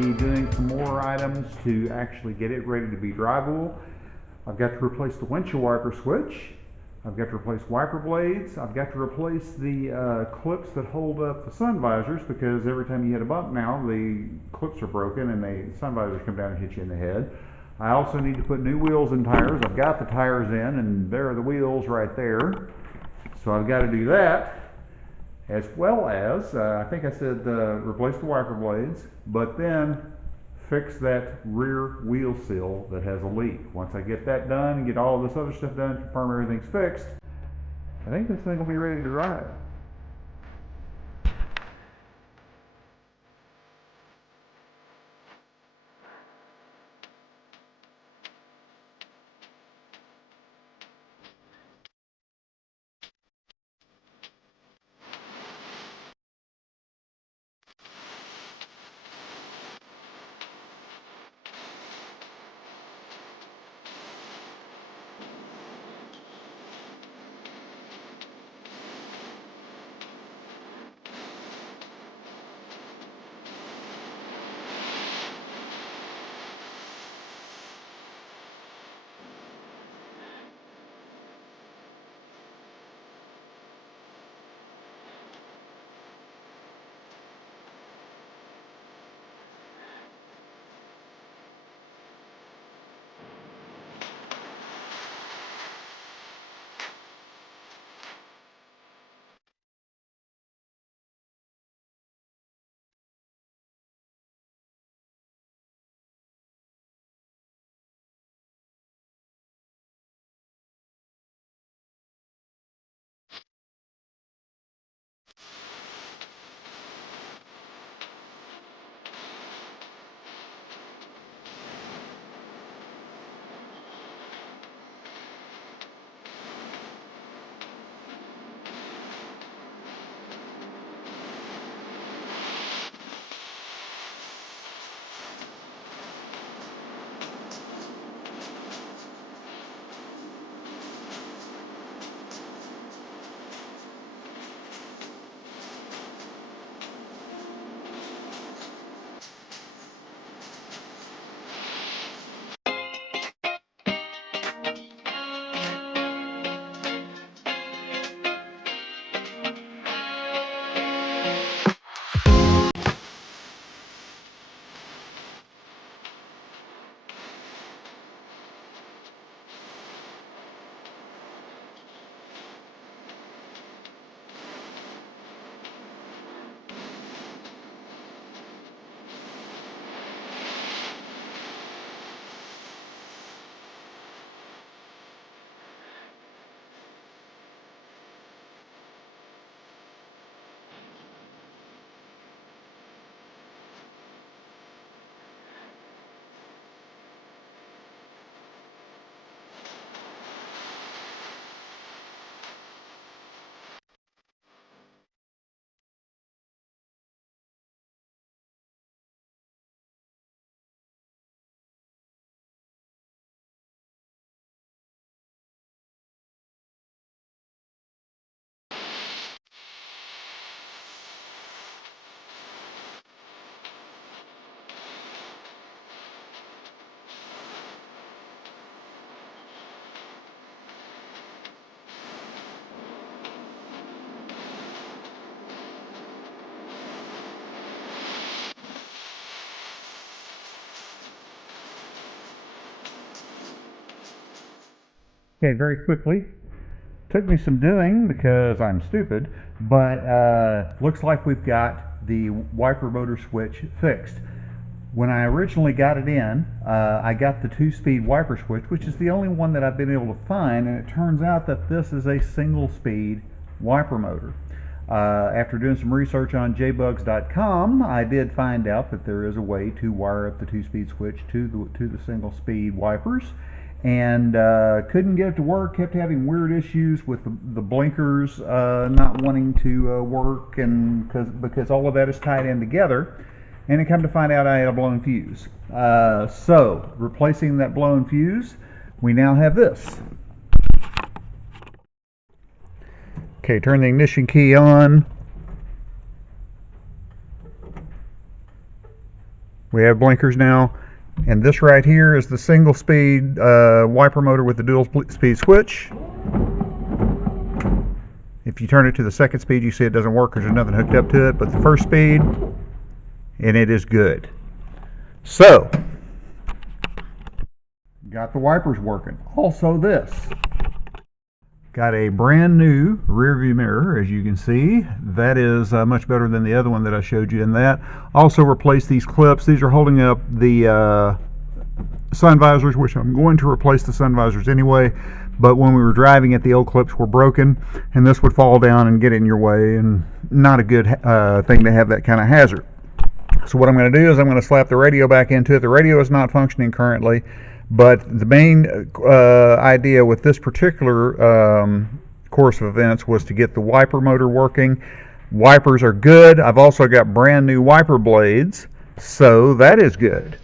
be doing some more items to actually get it ready to be drivable. I've got to replace the windshield wiper switch. I've got to replace wiper blades. I've got to replace the clips that hold up the sun visors, because every time you hit a bump now, the clips are broken and the sun visors come down and hit you in the head. I also need to put new wheels and tires. I've got the tires in, and there are the wheels right there. So I've got to do that, as well as, I think I said replace the wiper blades, but then fix that rear wheel seal that has a leak. Once I get that done and get all this other stuff done, confirm everything's fixed, I think this thing will be ready to drive. Okay, very quickly. Took me some doing because I'm stupid, but looks like we've got the wiper motor switch fixed. When I originally got it in, I got the 2-speed wiper switch, which is the only one that I've been able to find, and it turns out that this is a single-speed wiper motor. After doing some research on jbugs.com, I did find out that there is a way to wire up the 2-speed switch to the single-speed wipers, and couldn't get it to work. Kept having weird issues with the blinkers not wanting to work, and because all of that is tied in together. And it come to find out I had a blown fuse. So replacing that blown fuse, we now have this. Okay, turn the ignition key on. We have blinkers now. And this right here is the single speed wiper motor with the dual speed switch. If you turn it to the second speed, you see it doesn't work because there's nothing hooked up to it, but the first speed, and it is good. So, got the wipers working. Also this, got a brand new rear view mirror, as you can see. That is much better than the other one that I showed you in that. Also replaced these clips. These are holding up the sun visors, which I'm going to replace the sun visors anyway, but when we were driving it, the old clips were broken, and this would fall down and get in your way, and not a good thing to have that kind of hazard. So what I'm going to do is I'm going to slap the radio back into it. The radio is not functioning currently, but the main idea with this particular course of events was to get the wiper motor working. Wipers are good. I've also got brand new wiper blades, so that is good.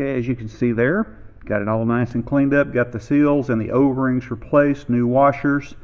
Okay, as you can see there, got it all nice and cleaned up, got the seals and the O-rings replaced, new washers.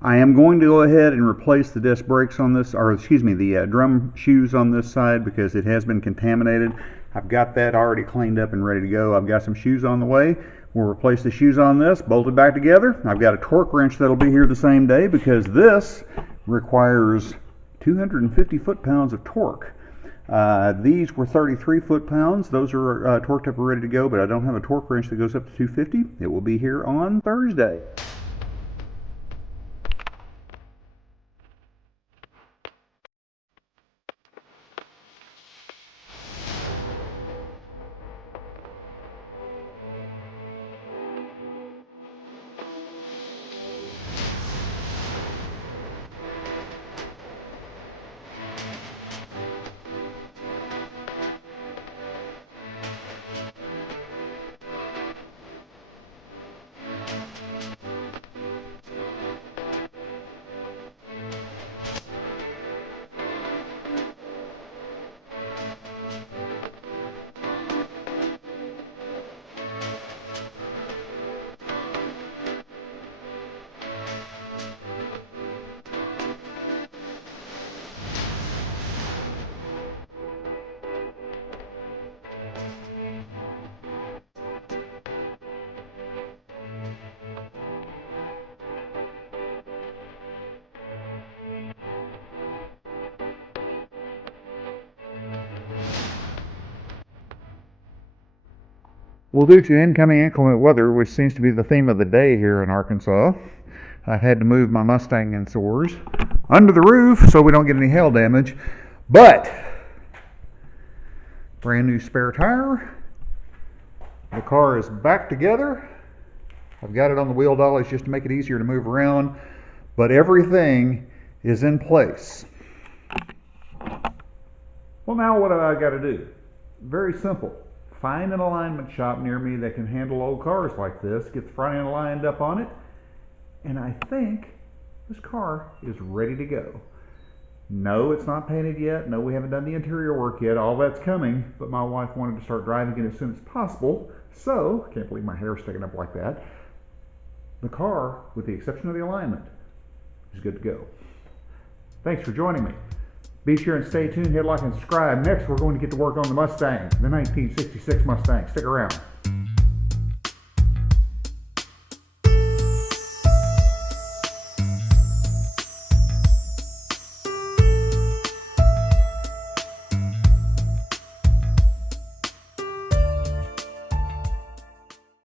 I am going to go ahead and replace the disc brakes on this, or excuse me, the drum shoes on this side because it has been contaminated. I've got that already cleaned up and ready to go. I've got some shoes on the way. We'll replace the shoes on this, bolt it back together. I've got a torque wrench that'll be here the same day because this requires 250 foot-pounds of torque. These were 33 foot-pounds. Those are torqued up and ready to go, but I don't have a torque wrench that goes up to 250. It will be here on Thursday. Well, due to incoming inclement weather, which seems to be the theme of the day here in Arkansas, I've had to move my Mustang and Soars under the roof so we don't get any hail damage. But, brand new spare tire. The car is back together. I've got it on the wheel dollies just to make it easier to move around, but everything is in place. Well, now what do I got to do? Very simple. Find an alignment shop near me that can handle old cars like this, get the front end lined up on it, and I think this car is ready to go. No, it's not painted yet. No, we haven't done the interior work yet. All that's coming, but my wife wanted to start driving it as soon as possible, so, I can't believe my hair's sticking up like that. The car, with the exception of the alignment, is good to go. Thanks for joining me. Be sure and stay tuned, hit like and subscribe. Next, we're going to get to work on the Mustang, the 1966 Mustang. Stick around.